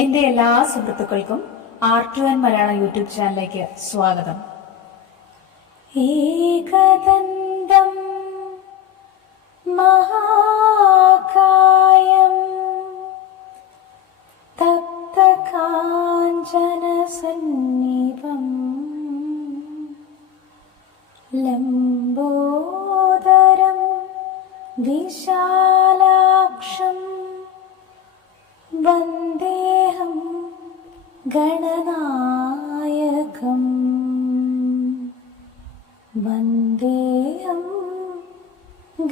എന്റെ എല്ലാ സുഹൃത്തുക്കൾക്കും R2N മലയാളം യൂട്യൂബ് ചാനലിലേക്ക് സ്വാഗതം. ഏകദന്തം മഹാകായം തപ്തകാഞ്ചനസന്നിഭം ലംബോദരം വിശാലാക്ഷം വന്ദേഹം ഗണനായകം വന്ദേഹം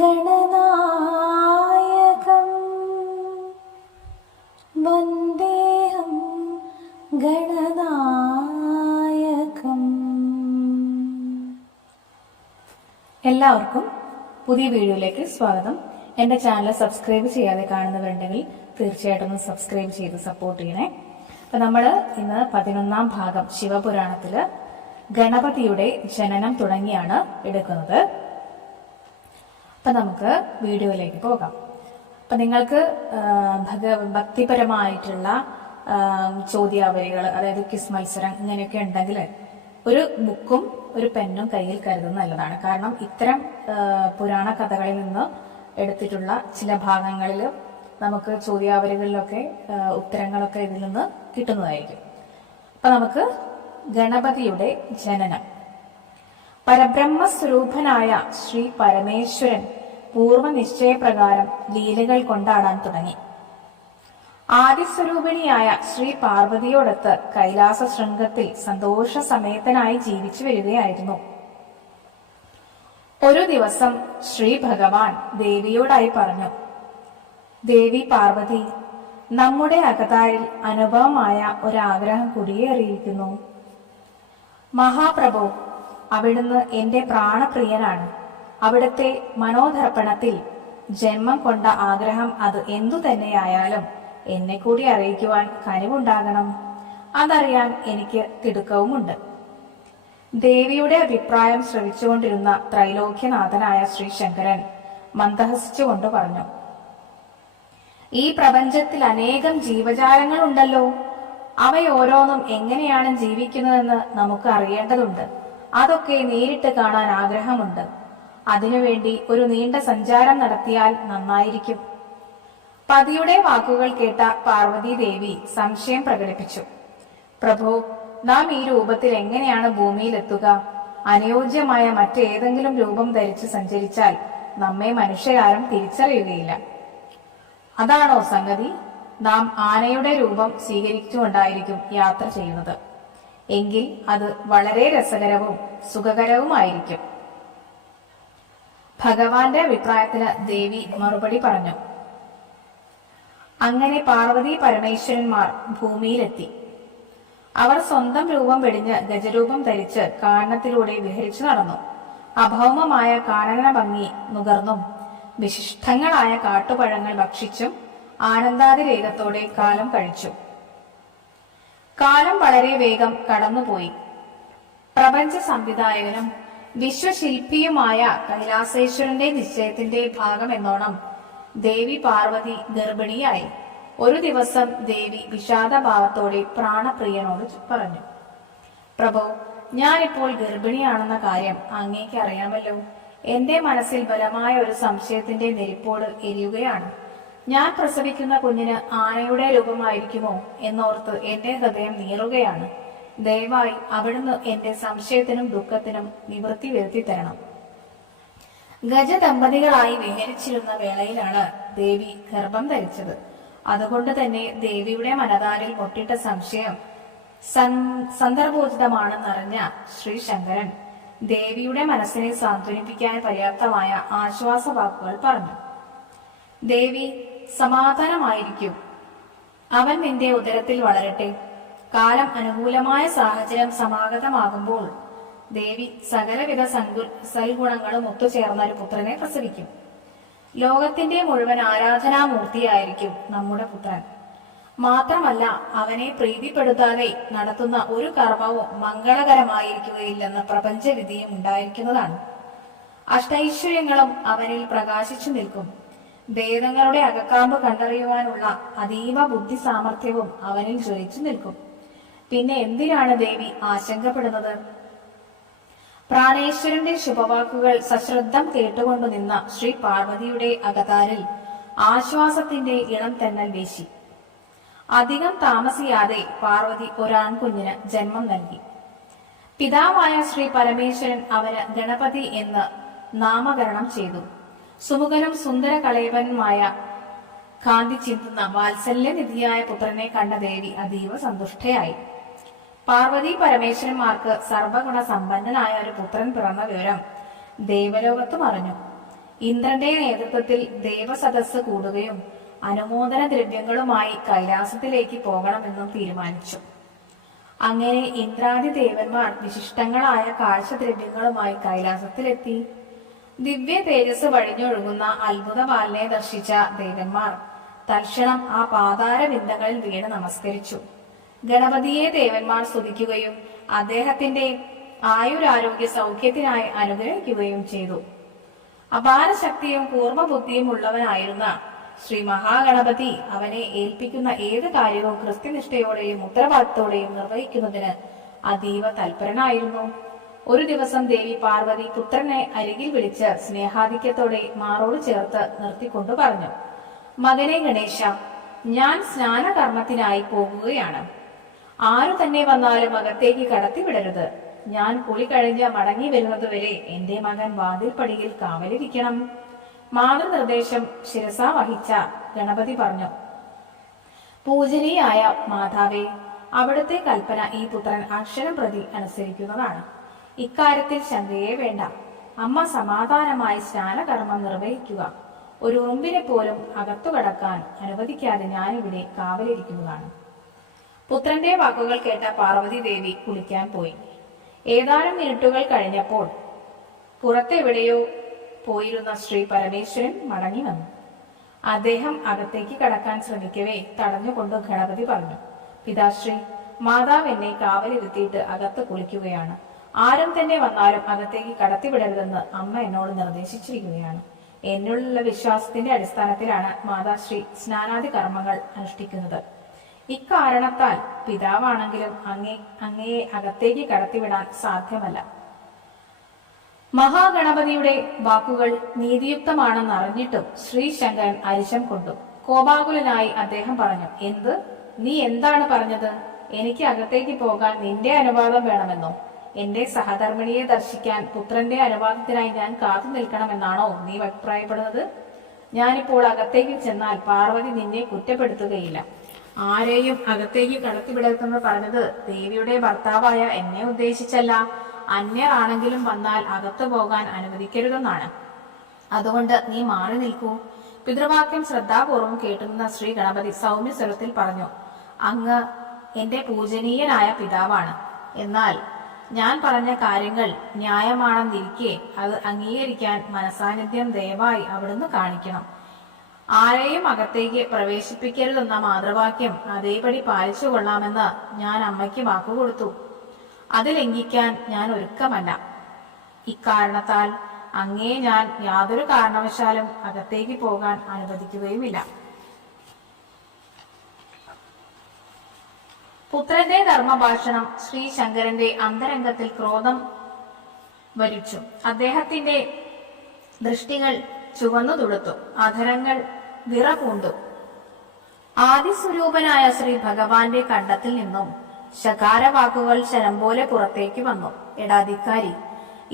ഗണനായകം വന്ദേഹം ഗണനായകം. എല്ലാവർക്കും പുതിയ വീഡിയോയിലേക്ക് സ്വാഗതം. എന്റെ ചാനൽ സബ്സ്ക്രൈബ് ചെയ്യാതെ കാണുന്നവരുണ്ടെങ്കിൽ തീർച്ചയായിട്ടും ഒന്ന് സബ്സ്ക്രൈബ് ചെയ്ത് സപ്പോർട്ട് ചെയ്യണേ. അപ്പൊ നമ്മള് ഇന്ന് 11ാം ഭാഗം ശിവപുരാണത്തില് ഗണപതിയുടെ ജനനം തുടങ്ങിയാണ് എടുക്കുന്നത്. അപ്പൊ നമുക്ക് വീഡിയോയിലേക്ക് പോകാം. അപ്പൊ നിങ്ങൾക്ക് ഭക്തിപരമായിട്ടുള്ള ചോദ്യാവലികൾ, അതായത് ക്വിസ് മത്സരം ഇങ്ങനെയൊക്കെ ഉണ്ടെങ്കിൽ ഒരു ബുക്കും ഒരു പെന്നും കയ്യിൽ കരുതുന്നത് നല്ലതാണ്. കാരണം ഇത്തരം പുരാണ കഥകളിൽ നിന്ന് എടുത്തിട്ടുള്ള ചില ഭാഗങ്ങളിൽ നമുക്ക് ചോദ്യാവലികളിലൊക്കെ ഉത്തരങ്ങളൊക്കെ ഇതിൽ നിന്ന് കിട്ടുന്നതായിരിക്കും. അപ്പൊ നമുക്ക് ഗണപതിയുടെ ജനനം. പരബ്രഹ്മസ്വരൂപനായ ശ്രീ പരമേശ്വരൻ പൂർവ്വനിശ്ചയപ്രകാരം ലീലകൾ കൊണ്ടാടാൻ തുടങ്ങി. ആദിസ്വരൂപിണിയായ ശ്രീ പാർവതിയോടൊത്ത് കൈലാസ ശൃംഗത്തിൽ സന്തോഷ സമേതനായി ജീവിച്ചു വരികയായിരുന്നു. ഒരു ദിവസം ശ്രീ ഭഗവാൻ ദേവിയോടായി പറഞ്ഞു, ദേവി പാർവതി, നമ്മുടെ അകതാരിൽ അനുഭവമായ ഒരാഗ്രഹം കുടിയേറിയിരിക്കുന്നു. മഹാപ്രഭു, അവിടുന്ന് എന്റെ പ്രാണപ്രിയനാണ്. അവിടുത്തെ മനോദർപ്പണത്തിൽ ജന്മം കൊണ്ട ആഗ്രഹം അത് എന്തു തന്നെയായാലും എന്നെ കൂടി അറിയിക്കുവാൻ കനിവുണ്ടാകണം. അതറിയാൻ എനിക്ക് തിടുക്കവുമുണ്ട്. ദേവിയുടെ അഭിപ്രായം ശ്രവിച്ചുകൊണ്ടിരുന്ന ത്രൈലോക്യനാഥനായ ശ്രീ ശങ്കരൻ മന്ദഹസിച്ചുകൊണ്ട് പറഞ്ഞു, ഈ പ്രപഞ്ചത്തിൽ അനേകം ജീവജാലങ്ങൾ ഉണ്ടല്ലോ. അവയോരോന്നും എങ്ങനെയാണ് ജീവിക്കുന്നതെന്ന് നമുക്ക് അറിയേണ്ടതുണ്ട്. അതൊക്കെ നേരിട്ട് കാണാൻ ആഗ്രഹമുണ്ട്. അതിനുവേണ്ടി ഒരു നീണ്ട സഞ്ചാരം നടത്തിയാൽ നന്നായിരിക്കും. പതിയുടെ വാക്കുകൾ കേട്ട പാർവതി ദേവി സംശയം പ്രകടിപ്പിച്ചു. പ്രഭു, നാം ഈ രൂപത്തിൽ എങ്ങനെയാണ് ഭൂമിയിലെത്തുക? അനുയോജ്യമായ മറ്റേതെങ്കിലും രൂപം ധരിച്ച് സഞ്ചരിച്ചാൽ നമ്മെ മനുഷ്യരാരും തിരിച്ചറിയുകയില്ല. അതാണോ സംഗതി? നാം ആനയുടെ രൂപം സ്വീകരിച്ചുകൊണ്ടായിരിക്കും യാത്ര ചെയ്യുന്നത്. എങ്കിൽ അത് വളരെ രസകരവും സുഖകരവുമായിരിക്കും. ഭഗവാന്റെ അഭിപ്രായത്തിന് ദേവി മറുപടി പറഞ്ഞു. അങ്ങനെ പാർവതി പരമേശ്വരന്മാർ ഭൂമിയിലെത്തി. അവർ സ്വന്തം രൂപം വെടിഞ്ഞ് ഗജരൂപം ധരിച്ച് കാനനത്തിലൂടെ വിഹരിച്ചു നടന്നു. അഭൗമമായ കാനന ഭംഗി നുകർന്നും വിശിഷ്ടങ്ങളായ കാട്ടുപഴങ്ങൾ ഭക്ഷിച്ചും ആനന്ദാതിരേകത്തോടെ കാലം കഴിച്ചു. കാലം വളരെ വേഗം കടന്നുപോയി. പ്രപഞ്ച സംവിധായകനും വിശ്വശില്പിയുമായ കൈലാസേശ്വരന്റെ നിശ്ചയത്തിന്റെ ഭാഗമെന്നോണം ദേവി പാർവതി ഗർഭിണിയായി. ഒരു ദിവസം ദേവി വിഷാദഭാവത്തോടെ പ്രാണപ്രിയനോട് പറഞ്ഞു, പ്രഭു, ഞാനിപ്പോൾ ഗർഭിണിയാണെന്ന കാര്യം അങ്ങേക്ക് അറിയാമല്ലോ. എന്റെ മനസ്സിൽ ബലമായ ഒരു സംശയത്തിന്റെ നെരിപ്പോട് എരിയുകയാണ്. ഞാൻ പ്രസവിക്കുന്ന കുഞ്ഞിന് ആനയുടെ രൂപമായിരിക്കുമോ എന്നോർത്ത് എന്റെ ഹൃദയം നീറുകയാണ്. ദയവായി അവിടുന്ന് എന്റെ സംശയത്തിനും ദുഃഖത്തിനും നിവൃത്തി വരുത്തി തരണം. ഗജദമ്പതികളായി വിഹരിച്ചിരുന്ന വേളയിലാണ് ദേവി ഗർഭം ധരിച്ചത്. അതുകൊണ്ട് തന്നെ ദേവിയുടെ മനതാരിൽ മുട്ടിട്ട സംശയം സന്ദർഭോചിതമാണെന്നറിഞ്ഞ ശ്രീ ശങ്കരൻ ദേവിയുടെ മനസ്സിനെ സാന്ത്വനിപ്പിക്കാൻ പര്യാപ്തമായ ആശ്വാസ വാക്കുകൾ പറഞ്ഞു. ദേവി, സമാധാനമായിരിക്കും. അവൻ നിന്റെ ഉദരത്തിൽ വളരട്ടെ. കാലം അനുകൂലമായ സാഹചര്യം സമാഗതമാകുമ്പോൾ ദേവി സകലവിധ സൽഗുണങ്ങളും ഒത്തുചേർന്ന ഒരു പുത്രനെ പ്രസവിക്കും. ലോകത്തിന്റെ മുഴുവൻ ആരാധനാമൂർത്തിയായിരിക്കും നമ്മുടെ പുത്രൻ. മാത്രമല്ല, അവനെ പ്രീതിപ്പെടുത്താതെ നടത്തുന്ന ഒരു കർമ്മവും മംഗളകരമായിരിക്കുകയില്ലെന്ന പ്രപഞ്ചവിധിയും ഉണ്ടായിരിക്കുന്നതാണ്. അഷ്ടൈശ്വര്യങ്ങളും അവനിൽ പ്രകാശിച്ചു നിൽക്കും. വേദങ്ങളുടെ അകക്കാമ്പ് കണ്ടറിയുവാനുള്ള അതീവ ബുദ്ധി സാമർഥ്യവും അവനിൽ ജ്വലിച്ചു നിൽക്കും. പിന്നെ എന്തിനാണ് ദേവി ആശങ്കപ്പെടുന്നത്? പ്രാണേശ്വരന്റെ ശുഭവാക്കുകൾ സശ്രദ്ധം കേട്ടുകൊണ്ടു നിന്ന ശ്രീ പാർവതിയുടെ അകതാരിൽ ആശ്വാസത്തിന്റെ ഇളം തെന്നൽ വീശി. അധികം താമസിയാതെ പാർവതി ഒരാൺകുഞ്ഞിന് ജന്മം നൽകി. പിതാവായ ശ്രീ പരമേശ്വരൻ അവന് ഗണപതി എന്ന് നാമകരണം ചെയ്തു. സുമുഖനും സുന്ദര കളയവനുമായ കാന്തി ചിന്തുന്ന വാത്സല്യനിധിയായ പുത്രനെ കണ്ട ദേവി അതീവ സന്തുഷ്ടയായി. പാർവതി പരമേശ്വരന്മാർക്ക് സർവഗുണ സമ്പന്നനായ ഒരു പുത്രൻ പിറന്ന വിവരം ദേവലോകത്തും അറിഞ്ഞു. ഇന്ദ്രന്റെ നേതൃത്വത്തിൽ ദേവസദസ് കൂടുകയും അനുമോദന ദ്രവ്യങ്ങളുമായി കൈലാസത്തിലേക്ക് പോകണമെന്നും തീരുമാനിച്ചു. അങ്ങനെ ഇന്ദ്രാദി ദേവന്മാർ വിശിഷ്ടങ്ങളായ കാഴ്ചദ്രവ്യങ്ങളുമായി കൈലാസത്തിലെത്തി. ദിവ്യ തേജസ് വഴിഞ്ഞൊഴുകുന്ന അത്ഭുത ബാലനെ ദർശിച്ച ദേവന്മാർ തൽക്ഷണം ആ പാതാര ബിന്ദങ്ങളിൽ വീണ് നമസ്കരിച്ചു. ഗണപതിയെ ദേവന്മാർ സ്തുതിക്കുകയും അദ്ദേഹത്തിന്റെ ആയുരാരോഗ്യ സൗഖ്യത്തിനായി അനുഗ്രഹിക്കുകയും ചെയ്തു. അപാര ശക്തിയും പൂർവ്വബുദ്ധിയും ഉള്ളവനായിരുന്ന ശ്രീ മഹാഗണപതി അവനെ ഏൽപ്പിക്കുന്ന ഏത് കാര്യവും കൃത്യനിഷ്ഠയോടെയും ഉത്തരവാദിത്തോടെയും നിർവഹിക്കുന്നതിന് അതീവ തൽപരനായിരുന്നു. ഒരു ദിവസം ദേവി പാർവതി പുത്രനെ അരികിൽ വിളിച്ച് സ്നേഹാധിക്യത്തോടെ മാറോട് ചേർത്ത് നിർത്തിക്കൊണ്ടു പറഞ്ഞു, മകനെ ഗണേശ, ഞാൻ സ്നാനകർമ്മത്തിനായി പോകുകയാണ്. ആരു തന്നെ വന്നാലും അകത്തേക്ക് കടത്തിവിടരുത്. ഞാൻ കുളി കഴിഞ്ഞ് മടങ്ങി വരുന്നതുവരെ എന്റെ മകൻ വാതിൽപ്പടിയിൽ കാവലിരിക്കണം. മാതൃനിർദ്ദേശം ശിരസാ വഹിച്ച ഗണപതി പറഞ്ഞു, പൂജനീയായ മാതാവേ, അവിടുത്തെ കൽപ്പന ഈ പുത്രൻ അക്ഷരം പ്രതി അനുസരിക്കുന്നതാണ്. ഇക്കാര്യത്തിൽ ശങ്കയെ വേണ്ട. അമ്മ സമാധാനമായി സ്നാനകർമ്മം നിർവഹിക്കുക. ഒരു ഉറുമ്പിനെ പോലും അകത്തു കടക്കാൻ അനുവദിക്കാതെ ഞാനിവിടെ കാവലിരിക്കുന്നതാണ്. പുത്രന്റെ വാക്കുകൾ കേട്ട പാർവതി ദേവി കുളിക്കാൻ പോയി. ഏതാനും മിനിറ്റുകൾ കഴിഞ്ഞപ്പോൾ പുറത്തെവിടെയോ പോയിരുന്ന ശ്രീ പരമേശ്വരൻ മടങ്ങി വന്നു. അദ്ദേഹം അകത്തേക്ക് കടക്കാൻ ശ്രമിക്കവേ തടഞ്ഞുകൊണ്ട് ഗണപതി പറഞ്ഞു, പിതാശ്രീ, മാതാവ് എന്നെ കാവലിരുത്തിയിട്ട് അകത്ത് കുളിക്കുകയാണ്. ആരും തന്നെ വന്നാലും അകത്തേക്ക് കടത്തിവിടരുതെന്ന് അമ്മ എന്നോട് നിർദ്ദേശിച്ചിരിക്കുകയാണ്. എന്നുള്ള വിശ്വാസത്തിന്റെ അടിസ്ഥാനത്തിലാണ് മാതാശ്രീ സ്നാനാദി കർമ്മങ്ങൾ അനുഷ്ഠിക്കുന്നത്. ഇക്കാരണത്താൽ പിതാവാണെങ്കിലും അങ്ങയെ അകത്തേക്ക് കടത്തിവിടാൻ സാധ്യമല്ല. മഹാഗണപതിയുടെ വാക്കുകൾ നീതിയുക്തമാണെന്ന് അറിഞ്ഞിട്ടും ശ്രീശങ്കരൻ അരിശം കൊണ്ടു. കോപാകുലനായി അദ്ദേഹം പറഞ്ഞു, എന്ത്? നീ എന്താണ് പറഞ്ഞത്? എനിക്ക് അകത്തേക്ക് പോകാൻ നിന്റെ അനുവാദം വേണമെന്നോ? എന്റെ സഹധർമ്മിണിയെ ദർശിക്കാൻ പുത്രന്റെ അനുവാദത്തിനായി ഞാൻ കാത്തു നിൽക്കണമെന്നാണോ നീ അഭിപ്രായപ്പെടുന്നത്? ഞാനിപ്പോൾ അകത്തേക്ക് ചെന്നാൽ പാർവതി നിന്നെ കുറ്റപ്പെടുത്തുകയില്ല. ആരെയും അകത്തേക്ക് കടത്തിവിടരുതെന്ന് പറഞ്ഞത് ദേവിയുടെ ഭർത്താവായ എന്നെ ഉദ്ദേശിച്ചല്ല. അന്യർ ആണെങ്കിലും വന്നാൽ അകത്തു പോകാൻ അനുവദിക്കരുതെന്നാണ്. അതുകൊണ്ട് നീ മാറി നിൽക്കൂ. പിതൃവാക്യം ശ്രദ്ധാപൂർവം കേട്ടുനിന്ന ശ്രീ ഗണപതി സൗമ്യസ്വരത്തിൽ പറഞ്ഞു, അങ്ങ് എന്റെ പൂജനീയനായ പിതാവാണ്. എന്നാൽ ഞാൻ പറഞ്ഞ കാര്യങ്ങൾ ന്യായമാണെന്നിരിക്കെ അത് അംഗീകരിക്കാൻ മനസാന്നിധ്യം ദയവായി അവിടുന്ന് കാണിക്കണം. ആരെയും അകത്തേക്ക് പ്രവേശിപ്പിക്കരുതെന്ന മാതൃവാക്യം അതേപടി പാലിച്ചു കൊള്ളാമെന്ന് ഞാൻ അമ്മയ്ക്ക് വാക്കുകൊടുത്തു. അത് ലംഘിക്കാൻ ഞാൻ ഒരുക്കമല്ല. ഇക്കാരണത്താൽ അങ്ങയെ ഞാൻ യാതൊരു കാരണവശാലും അകത്തേക്ക് പോകാൻ അനുവദിക്കുകയുമില്ല. പുത്രന്റെ ധർമ്മഭാഷണം ശ്രീശങ്കരന്റെ അന്തരംഗത്തിൽ ക്രോധം വരിച്ചു. അദ്ദേഹത്തിന്റെ ദൃഷ്ടികൾ ചുവന്നു തുടുത്തു, അധരങ്ങൾ വിറപൂണ്ടു. ആദിസ്വരൂപനായ ശ്രീ ഭഗവാന്റെ കണ്ടത്തിൽ നിന്നും ശകാരവാക്കുകൾ ശരം പോലെ പുറത്തേക്ക് വന്നു. എടാധികാരി,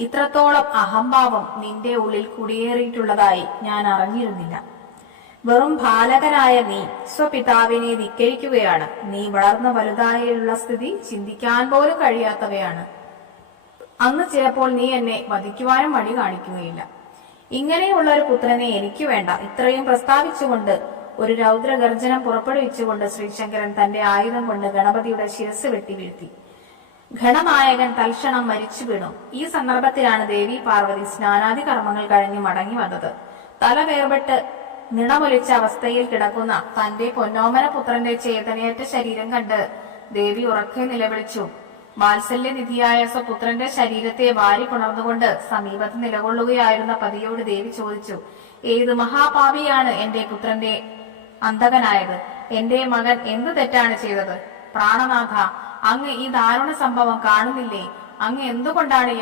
ഇത്രത്തോളം അഹംഭാവം നിന്റെ ഉള്ളിൽ കുടിയേറിയിട്ടുള്ളതായി ഞാൻ അറിഞ്ഞിരുന്നില്ല. വെറും ബാലകനായ നീ സ്വപിതാവിനെ ധിക്കരിക്കുകയാണ്. നീ വളർന്ന വലുതായുള്ള സ്ഥിതി ചിന്തിക്കാൻ പോലും കഴിയാത്തവയാണ്. അന്ന് ചിലപ്പോൾ നീ എന്നെ വധിക്കുവാനും മടി കാണിക്കുകയില്ല. ഇങ്ങനെയുള്ള ഒരു പുത്രനെ എനിക്ക് വേണ്ട. ഇത്രയും പ്രസ്താവിച്ചുകൊണ്ട് ഒരു രൗദ്രഗർജനം പുറപ്പെടുവിച്ചുകൊണ്ട് ശ്രീശങ്കരൻ തന്റെ ആയുധം കൊണ്ട് ഗണപതിയുടെ ശിരസ് വെട്ടി വീഴ്ത്തി. ഗണനായകൻ തൽക്ഷണം മരിച്ചു വീണു. ഈ സന്ദർഭത്തിലാണ് ദേവി പാർവതി സ്നാനാദി കർമ്മങ്ങൾ കഴിഞ്ഞ് മടങ്ങി വന്നത്. തല വേർപെട്ട് നിണമൊലിച്ച അവസ്ഥയിൽ കിടക്കുന്ന തന്റെ പൊന്നോമന പുത്രന്റെ ചേതനയേറ്റ ശരീരം കണ്ട് ദേവി ഉറക്കെ നിലവിളിച്ചു, വാത്സല്യനിധിയായ സ്വപുത്രന്റെ ശരീരത്തെ വാരി പുണർന്നുകൊണ്ട് സമീപത്ത് നിലകൊള്ളുകയായിരുന്ന പതിയോട് ദേവി ചോദിച്ചു, ഏത് മഹാപാപിയാണ് എന്റെ പുത്രന്റെ അന്തകനായത്? എന്റെ മകൻ എന്ത് തെറ്റാണ് ചെയ്തത്? പ്രാണനാഥ, അങ്ങ് ഈ ദാരുണ സംഭവം കാണുന്നില്ലേ? അങ്ങ് എന്തുകൊണ്ടാണ്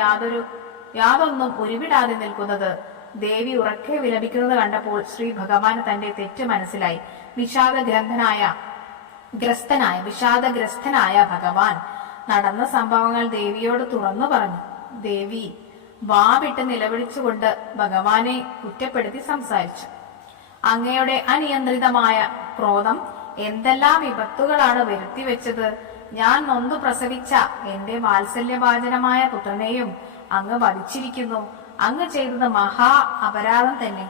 യാതൊന്നും ഉരുവിടാതെ നിൽക്കുന്നത്? ദേവി ഉറക്കെ വിലപിക്കുന്നത് കണ്ടപ്പോൾ ശ്രീ ഭഗവാന് തന്റെ തെറ്റ് മനസ്സിലായി. വിഷാദഗ്രസ്തനായ ഭഗവാൻ നടന്ന സംഭവങ്ങൾ ദേവിയോട് തുറന്നു പറഞ്ഞു. ദേവി വാവിട്ട് നിലവിളിച്ചുകൊണ്ട് ഭഗവാനെ കുറ്റപ്പെടുത്തി സംസാരിച്ചു. അങ്ങയുടെ അനിയന്ത്രിതമായ ക്രോധം എന്തെല്ലാം വിപത്തുകളാണ് വരുത്തിവെച്ചത്! ഞാൻ നൊന്തു പ്രസവിച്ച എന്റെ വാത്സല്യഭാജനമായ പുത്രനെയും അങ്ങ് വധിച്ചിരിക്കുന്നു. അങ്ങ് ചെയ്തത് മഹാ അപരാധം തന്നെ.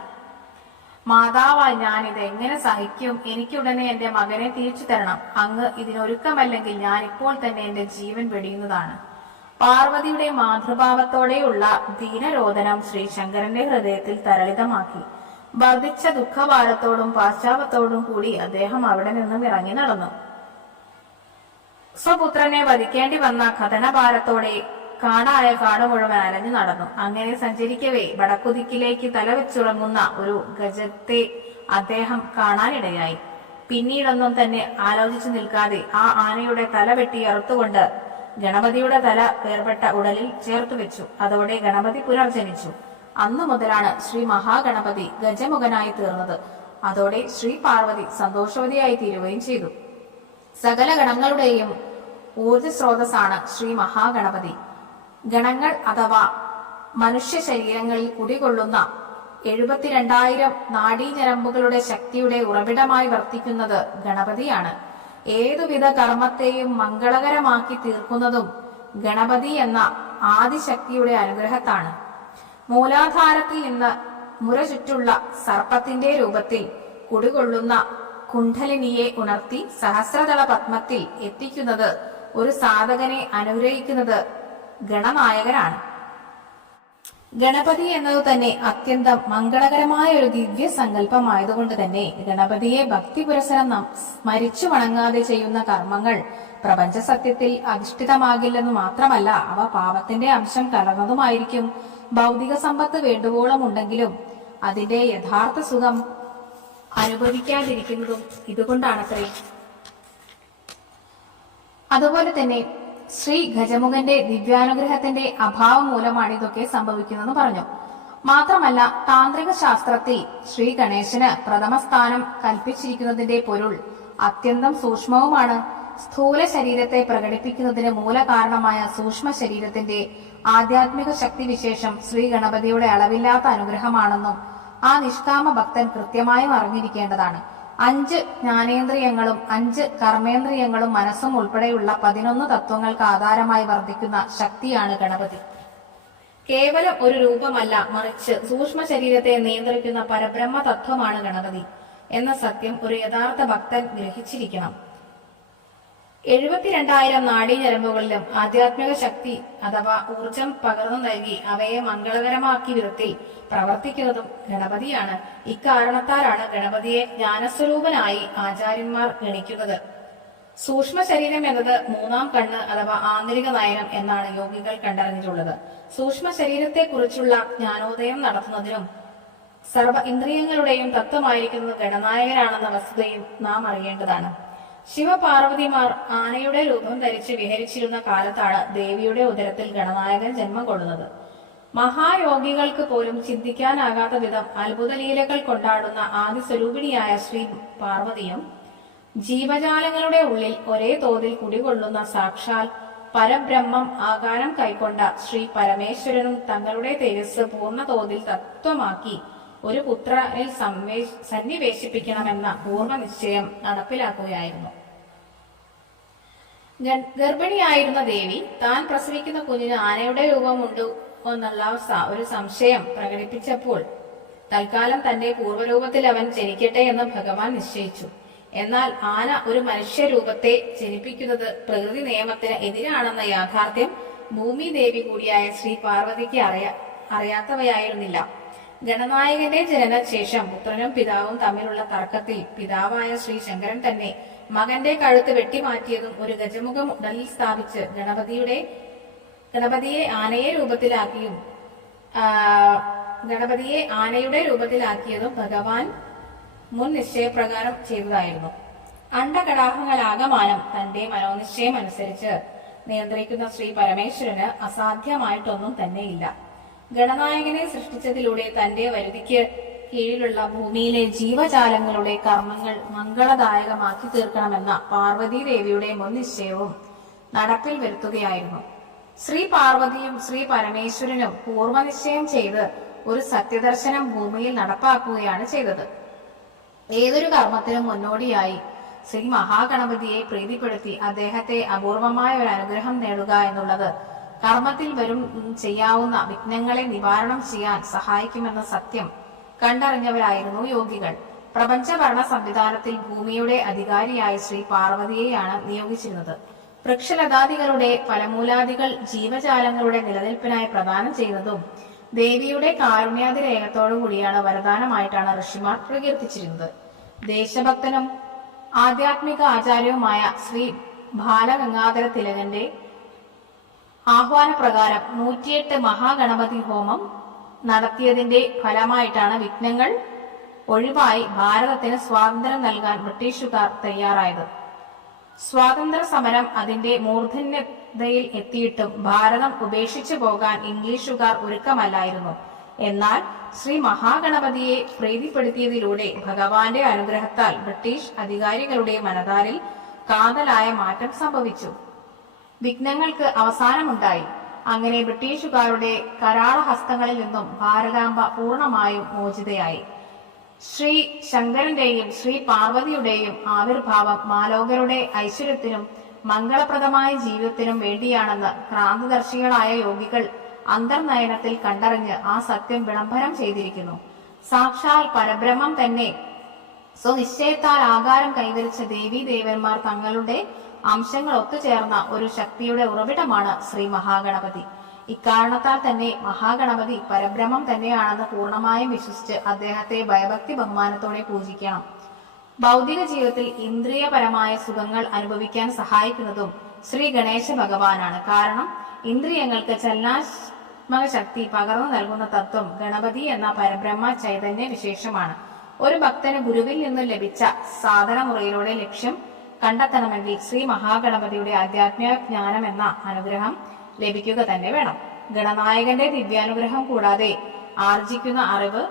മാതാവായി ഞാൻ ഇത് എങ്ങനെ സഹിക്കും? എനിക്കുടനെ എന്റെ മകനെ തിരിച്ചു തരണം. അങ്ങ് ഇതിനൊരുക്കമല്ലെങ്കിൽ ഞാൻ ഇപ്പോൾ തന്നെ എന്റെ ജീവൻ വെടിയുന്നതാണ്. പാർവതിയുടെ മാതൃഭാവത്തോടെയുള്ള ദീനരോധനം ശ്രീശങ്കരന്റെ ഹൃദയത്തിൽ തരളിതമാക്കി. വർദ്ധിച്ച ദുഃഖഭാരത്തോടും പാശ്ചാത്തത്തോടും കൂടി അദ്ദേഹം അവിടെ നിന്നും ഇറങ്ങി നടന്നു. സ്വപുത്രനെ വധിക്കേണ്ടി വന്ന കഥനഭാരത്തോടെ കാടായ കാട് മുഴുവൻ അലഞ്ഞു നടന്നു. അങ്ങനെ സഞ്ചരിക്കവേ വടക്കുദിക്കിലേക്ക് തലവെച്ചുറങ്ങുന്ന ഒരു ഗജത്തെ അദ്ദേഹം കാണാനിടയായി. പിന്നീടൊന്നും തന്നെ ആലോചിച്ചു നിൽക്കാതെ ആ ആനയുടെ തല വെട്ടി അറുത്തുകൊണ്ട് ഗണപതിയുടെ തല വേർപെട്ട ഉടലിൽ ചേർത്തു വെച്ചു. അതോടെ ഗണപതി പുനർജനിച്ചു. അന്നു മുതലാണ് ശ്രീ മഹാഗണപതി ഗജമുഖനായി തീർന്നത്. അതോടെ ശ്രീ പാർവതി സന്തോഷവതിയായി തീരുകയും ചെയ്തു. സകല ഗണങ്ങളുടെയും ഊർജ സ്രോതസ്സാണ് ശ്രീ മഹാഗണപതി. ഗണങ്ങൾ അഥവാ മനുഷ്യ ശരീരങ്ങളിൽ കുടികൊള്ളുന്ന 72,000 നാഡീഞരമ്പുകളുടെ ശക്തിയുടെ ഉറവിടമായി വർത്തിക്കുന്നത് ഗണപതിയാണ്. ഏതുവിധ കർമ്മത്തെയും മംഗളകരമാക്കി തീർക്കുന്നതും ഗണപതി എന്ന ആദിശക്തിയുടെ അനുഗ്രഹത്താണ്. മൂലാധാരത്തിൽ നിന്ന് മുര ചുറ്റുള്ള സർപ്പത്തിന്റെ രൂപത്തിൽ കുടികൊള്ളുന്ന കുണ്ഡലിനിയെ ഉണർത്തി സഹസ്രദള പത്മത്തിൽ എത്തിക്കുന്നത് ഒരു സാധകനെ അനുഗ്രഹിക്കുന്നത് ഗണനായകനാണ്. ഗണപതി എന്നത് തന്നെ അത്യന്തം മംഗളകരമായ ഒരു ദിവ്യ സങ്കല്പമായതുകൊണ്ട് തന്നെ ഗണപതിയെ ഭക്തിപുരസരം സ്മരിച്ചു വണങ്ങാതെ ചെയ്യുന്ന കർമ്മങ്ങൾ പ്രപഞ്ച സത്യത്തിൽ അധിഷ്ഠിതമാകില്ലെന്ന് മാത്രമല്ല, അവ പാപത്തിന്റെ അംശം കലർന്നതുമായിരിക്കും. ഭൗതിക സമ്പത്ത് വേണ്ടുവോളം ഉണ്ടെങ്കിലും അതിന്റെ യഥാർത്ഥ സുഖം അനുഭവിക്കാതിരിക്കുന്നതും ഇതുകൊണ്ടാണത്രേ. അതുപോലെ തന്നെ ശ്രീ ഗജമുഖന്റെ ദിവ്യാനുഗ്രഹത്തിന്റെ അഭാവം മൂലമാണ് ഇതൊക്കെ സംഭവിക്കുന്നതെന്ന് പറഞ്ഞു. മാത്രമല്ല, താന്ത്രിക ശാസ്ത്രത്തിൽ ശ്രീ ഗണേശന് പ്രഥമ സ്ഥാനം കൽപ്പിച്ചിരിക്കുന്നതിന്റെ പൊരുൾ അത്യന്തം സൂക്ഷ്മവുമാണ്. സ്ഥൂല ശരീരത്തെ പ്രകടിപ്പിക്കുന്നതിന് മൂല കാരണമായ സൂക്ഷ്മ ശരീരത്തിന്റെ ആധ്യാത്മിക ശക്തി വിശേഷം ശ്രീ ഗണപതിയുടെ അളവില്ലാത്ത അനുഗ്രഹമാണെന്നും ആ നിഷ്കാമ ഭക്തൻ കൃത്യമായും അറിഞ്ഞിരിക്കേണ്ടതാണ്. 5 ജ്ഞാനേന്ദ്രിയങ്ങളും 5 കർമ്മേന്ദ്രിയങ്ങളും മനസ്സും ഉൾപ്പെടെയുള്ള 11 തത്വങ്ങൾക്ക് ആധാരമായി വർദ്ധിക്കുന്ന ശക്തിയാണ് ഗണപതി. കേവലം ഒരു രൂപമല്ല, മറിച്ച് സൂക്ഷ്മ ശരീരത്തെ നിയന്ത്രിക്കുന്ന പരബ്രഹ്മ തത്വമാണ് ഗണപതി എന്ന സത്യം ഒരു യഥാർത്ഥ ഭക്തൻ ഗ്രഹിച്ചിരിക്കണം. 72,000 നാഡീഞരമ്പുകളിലും ആധ്യാത്മിക ശക്തി അഥവാ ഊർജം പകർന്നു നൽകി അവയെ മംഗളകരമാക്കിയ വിധത്തിൽ പ്രവർത്തിക്കുന്നതും ഗണപതിയാണ്. ഇക്കാരണത്താലാണ് ഗണപതിയെ ജ്ഞാനസ്വരൂപനായി ആചാര്യന്മാർ ഗണിക്കുന്നത്. സൂക്ഷ്മ ശരീരം എന്നത് 3ാം കണ്ണ് അഥവാ ആന്തരിക നയനം എന്നാണ് യോഗികൾ കണ്ടറിഞ്ഞിട്ടുള്ളത്. സൂക്ഷ്മ ശരീരത്തെ കുറിച്ചുള്ള ജ്ഞാനോദയം നടത്തുന്നതിനും സർവ ഇന്ദ്രിയങ്ങളുടെയും തത്വമായിരിക്കുന്നത് ഗണനായകനാണെന്ന വസ്തുതയും നാം അറിയേണ്ടതാണ്. ശിവപാർവതിമാർ ആനയുടെ രൂപം ധരിച്ച് വിഹരിച്ചിരുന്ന കാലത്താണ് ദേവിയുടെ ഉദരത്തിൽ ഗണനായകൻ ജന്മം കൊള്ളുന്നത്. മഹായോഗികൾക്ക് പോലും ചിന്തിക്കാനാകാത്ത വിധം അത്ഭുതലീലകൾ കൊണ്ടാടുന്ന ആദിസ്വരൂപിണിയായ ശ്രീ പാർവതിയും ജീവജാലങ്ങളുടെ ഉള്ളിൽ ഒരേ തോതിൽ കുടികൊള്ളുന്ന സാക്ഷാൽ പരബ്രഹ്മം ആകാരം കൈക്കൊണ്ട ശ്രീ പരമേശ്വരനും തങ്ങളുടെ തേജസ് പൂർണ്ണ തോതിൽ തത്വമാക്കി ഒരു പുത്രനിൽ സന്നിവേശിപ്പിക്കണമെന്ന പൂർണ്ണ നിശ്ചയം നടപ്പിലാക്കുകയായിരുന്നു. ഗർഭിണിയായിരുന്ന ദേവി താൻ പ്രസവിക്കുന്ന കുഞ്ഞിന് ആനയുടെ രൂപമുണ്ടോ എന്നുള്ള ഒരു സംശയം പ്രകടിപ്പിച്ചപ്പോൾ തൽക്കാലം തന്റെ പൂർവ്വരൂപത്തിൽ അവൻ ജനിക്കട്ടെ എന്ന് ഭഗവാൻ നിശ്ചയിച്ചു. എന്നാൽ ആന ഒരു മനുഷ്യരൂപത്തെ ജനിപ്പിക്കുന്നത് പ്രകൃതി നിയമത്തിന് എതിരാണെന്ന യാഥാർത്ഥ്യം ഭൂമി ദേവി കൂടിയായ ശ്രീ പാർവതിക്ക് അറിയാത്തവയായിരുന്നില്ല. ഗണനായകന്റെ ജനന ശേഷം പുത്രനും പിതാവും തമ്മിലുള്ള തർക്കത്തിൽ പിതാവായ ശ്രീ ശങ്കരൻ തന്നെ മകന്റെ കഴുത്ത് വെട്ടിമാറ്റിയതും ഒരു ഗജമുഖം ഉടലിൽ സ്ഥാപിച്ച് ഗണപതിയെ ആനയുടെ രൂപത്തിലാക്കിയതും ഭഗവാൻ മുൻ നിശ്ചയപ്രകാരം ചെയ്തതായിരുന്നു. അണ്ടകടാഹങ്ങളാകമാനം തന്റെ മനോനിശ്ചയം അനുസരിച്ച് നിയന്ത്രിക്കുന്ന ശ്രീ പരമേശ്വരന് അസാധ്യമായിട്ടൊന്നും തന്നെയില്ല. ഗണനായകനെ സൃഷ്ടിച്ചതിലൂടെ തന്റെ വരുതിക്ക് കീഴിലുള്ള ഭൂമിയിലെ ജീവജാലങ്ങളുടെ കർമ്മങ്ങൾ മംഗളദായകമാക്കി തീർക്കണമെന്ന പാർവതീദേവിയുടെ മുൻ നിശ്ചയവും നടപ്പിൽ വരുത്തുകയായിരുന്നു. ശ്രീ പാർവതിയും ശ്രീ പരമേശ്വരനും പൂർവ്വനിശ്ചയം ചെയ്ത് ഒരു സത്യദർശനം ഭൂമിയിൽ നടപ്പാക്കുകയാണ് ചെയ്തത്. ഏതൊരു കർമ്മത്തിനും മുന്നോടിയായി ശ്രീ മഹാഗണപതിയെ പ്രീതിപ്പെടുത്തി അദ്ദേഹത്തെ അപൂർവമായ ഒരു അനുഗ്രഹം നേടുക എന്നുള്ളത് കർമ്മത്തിൽ ചെയ്യാവുന്ന വിഘ്നങ്ങളെ നിവാരണം ചെയ്യാൻ സഹായിക്കുമെന്ന സത്യം കണ്ടറിഞ്ഞവരായിരുന്നു യോഗികൾ. പ്രപഞ്ച ഭരണ സംവിധാനത്തിൽ ഭൂമിയുടെ അധികാരിയായ ശ്രീ പാർവതിയെയാണ് നിയോഗിച്ചിരുന്നത്. വൃക്ഷലതാദികളുടെ ഫലമൂലാദികൾ ജീവജാലങ്ങളുടെ നിലനിൽപ്പിനായി പ്രദാനം ചെയ്യുന്നതും ദേവിയുടെ കാരുണ്യാതിരേകത്തോടുകൂടിയാണ് വരദാനമായിട്ടാണ് ഋഷിമാർ പ്രകീർത്തിച്ചിരുന്നത്. ദേശഭക്തനും ആധ്യാത്മിക ആചാര്യവുമായ ശ്രീ ബാലഗംഗാധര തിലകന്റെ ആഹ്വാനപ്രകാരം 108 മഹാഗണപതി ഹോമം നടത്തിയതിന്റെ ഫലമായിട്ടാണ് വിഘ്നങ്ങൾ ഒഴിവായി ഭാരതത്തിന് സ്വാതന്ത്ര്യം നൽകാൻ ബ്രിട്ടീഷുകാർ തയ്യാറായത്. സ്വാതന്ത്ര്യ സമരം അതിന്റെ മൂർധന്യതയിൽ എത്തിയിട്ടും ഭാരതം ഉപേക്ഷിച്ചു പോകാൻ ഇംഗ്ലീഷുകാർ ഒരുക്കമല്ലായിരുന്നു. എന്നാൽ ശ്രീ മഹാഗണപതിയെ പ്രീതിപ്പെടുത്തിയതിലൂടെ ഭഗവാന്റെ അനുഗ്രഹത്താൽ ബ്രിട്ടീഷ് അധികാരികളുടെ മനതാരിൽ കാതലായ മാറ്റം സംഭവിച്ചു. വിഘ്നങ്ങൾക്ക് അവസാനമുണ്ടായി. അങ്ങനെ ബ്രിട്ടീഷുകാരുടെ കരാളഹസ്തങ്ങളിൽ നിന്നും ഭാരതാംബ പൂർണമായും മോചിതയായി. ശ്രീ ശങ്കരന്റെയും ശ്രീ പാർവതിയുടെയും ആവിർഭാവം മാലോകരുടെ ഐശ്വര്യത്തിനും മംഗളപ്രദമായ ജീവിതത്തിനും വേണ്ടിയാണെന്ന് ക്രാന്തദർശികളായ യോഗികൾ അന്തർനയനത്തിൽ കണ്ടറിഞ്ഞ് ആ സത്യം വിളംബരം ചെയ്തിരിക്കുന്നു. സാക്ഷാൽ പരബ്രഹ്മം തന്നെ സ്വനിശ്ചയത്താൽ ആകാരം കൈവരിച്ച ദേവീദേവന്മാർ തങ്ങളുടെ അംശങ്ങൾ ഒത്തുചേർന്ന ഒരു ശക്തിയുടെ ഉറവിടമാണ് ശ്രീ മഹാഗണപതി. ഇക്കാരണത്താൽ തന്നെ മഹാഗണപതി പരബ്രഹ്മം തന്നെയാണെന്ന് പൂർണ്ണമായും വിശ്വസിച്ച് അദ്ദേഹത്തെ ഭയഭക്തി ബഹുമാനത്തോടെ പൂജിക്കണം. ഭൗതിക ജീവിതത്തിൽ ഇന്ദ്രിയപരമായ സുഖങ്ങൾ അനുഭവിക്കാൻ സഹായിക്കുന്നതും ശ്രീ ഗണേശ ഭഗവാനാണ്. കാരണം ഇന്ദ്രിയങ്ങൾക്ക് ചലനാത്മക ശക്തി പകർന്നു നൽകുന്ന തത്വം ഗണപതി എന്ന പരബ്രഹ്മ ചൈതന്യ വിശേഷമാണ്. ഒരു ഭക്തന് ഗുരുവിൽ നിന്നും ലഭിച്ച സാധനമുറയിലൂടെ ലക്ഷ്യം കണ്ടെത്തണമെങ്കിൽ ശ്രീ മഹാഗണപതിയുടെ ആധ്യാത്മിക ജ്ഞാനം എന്ന അനുഗ്രഹം ലഭിക്കുക തന്നെ വേണം. ഗണനായകന്റെ ദിവ്യാനുഗ്രഹം കൂടാതെ ആർജിക്കുന്ന അറിവ്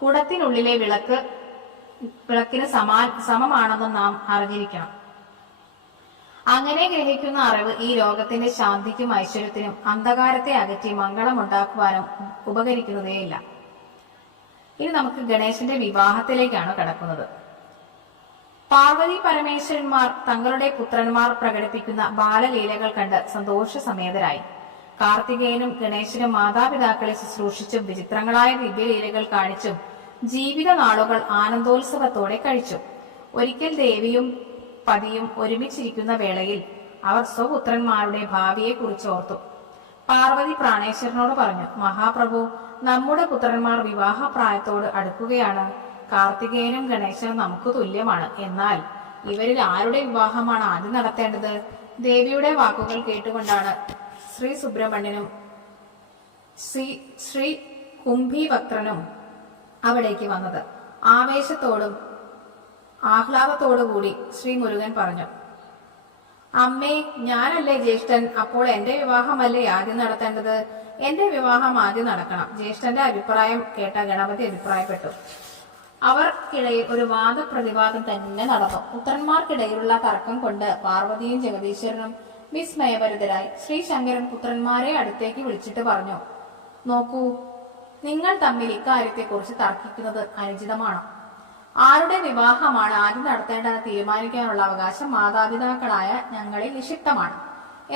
കുടത്തിനുള്ളിലെ വിളക്കിന് സമമാണെന്നും നാം അറിഞ്ഞിരിക്കണം. അങ്ങനെ ഗ്രഹിക്കുന്ന അറിവ് ഈ ലോകത്തിന്റെ ശാന്തിക്കും ഐശ്വര്യത്തിനും അന്ധകാരത്തെ അകറ്റി മംഗളമുണ്ടാക്കുവാനും ഉപകരിക്കുന്നതേയില്ല. ഇനി നമുക്ക് ഗണേശന്റെ വിവാഹത്തിലേക്കാണ് കടക്കുന്നത്. പാർവതി പരമേശ്വരന്മാർ തങ്ങളുടെ പുത്രന്മാർ പ്രകടിപ്പിക്കുന്ന ബാലലീലകൾ കണ്ട് സന്തോഷസമേതരായി. കാർത്തികേയനും ഗണേശനും മാതാപിതാക്കളെ ശുശ്രൂഷിച്ചും വിചിത്രങ്ങളായ ദിവ്യലീലകൾ കാണിച്ചും ജീവിത നാളുകൾ ആനന്ദോത്സവത്തോടെ കഴിച്ചു. ഒരിക്കൽ ദേവിയും പതിയും ഒരുമിച്ചിരിക്കുന്ന വേളയിൽ അവർ സ്വപുത്രന്മാരുടെ ഭാവിയെ കുറിച്ച് ഓർത്തു. പാർവതി പ്രാണേശ്വരനോട് പറഞ്ഞു, മഹാപ്രഭു, നമ്മുടെ പുത്രന്മാർ വിവാഹപ്രായത്തോട് അടുക്കുകയാണ്. കാർത്തികേയനും ഗണേശനും നമുക്ക് തുല്യമാണ്. എന്നാൽ ഇവരിൽ ആരുടെ വിവാഹമാണ് ആദ്യം നടത്തേണ്ടത്? ദേവിയുടെ വാക്കുകൾ കേട്ടുകൊണ്ടാണ് ശ്രീ സുബ്രഹ്മണ്യനും ശ്രീ കുംഭിഭക്തനും അവിടേക്ക് വന്നത്. ആവേശത്തോടും ആഹ്ലാദത്തോടുകൂടി ശ്രീ മുരുകൻ പറഞ്ഞു, അമ്മേ, ഞാനല്ലേ ജ്യേഷ്ഠൻ, അപ്പോൾ എന്റെ വിവാഹമല്ലേ ആദ്യം നടത്തേണ്ടത്? എന്റെ വിവാഹം ആദ്യം നടക്കണം. ജ്യേഷ്ഠന്റെ അഭിപ്രായം കേട്ട ഗണപതി അഭിപ്രായപ്പെട്ടു. അവർക്കിടയിൽ ഒരു വാദപ്രതിവാദം തന്നെ നടന്നു. പുത്രന്മാർക്കിടയിലുള്ള തർക്കം കൊണ്ട് പാർവതിയും ജഗദീശ്വരനും വിസ്മയഭരിതരായി. ശ്രീ ശങ്കരൻ പുത്രന്മാരെ അടുത്തേക്ക് വിളിച്ചിട്ട് പറഞ്ഞു, നോക്കൂ, നിങ്ങൾ തമ്മിൽ ഇക്കാര്യത്തെക്കുറിച്ച് തർക്കിക്കുന്നത് അനുചിതമാണ്. ആരുടെ വിവാഹമാണ് ആദ്യം നടത്തേണ്ടതെന്ന് തീരുമാനിക്കാനുള്ള അവകാശം മാതാപിതാക്കളായ ഞങ്ങളിൽ നിക്ഷിപ്തമാണ്.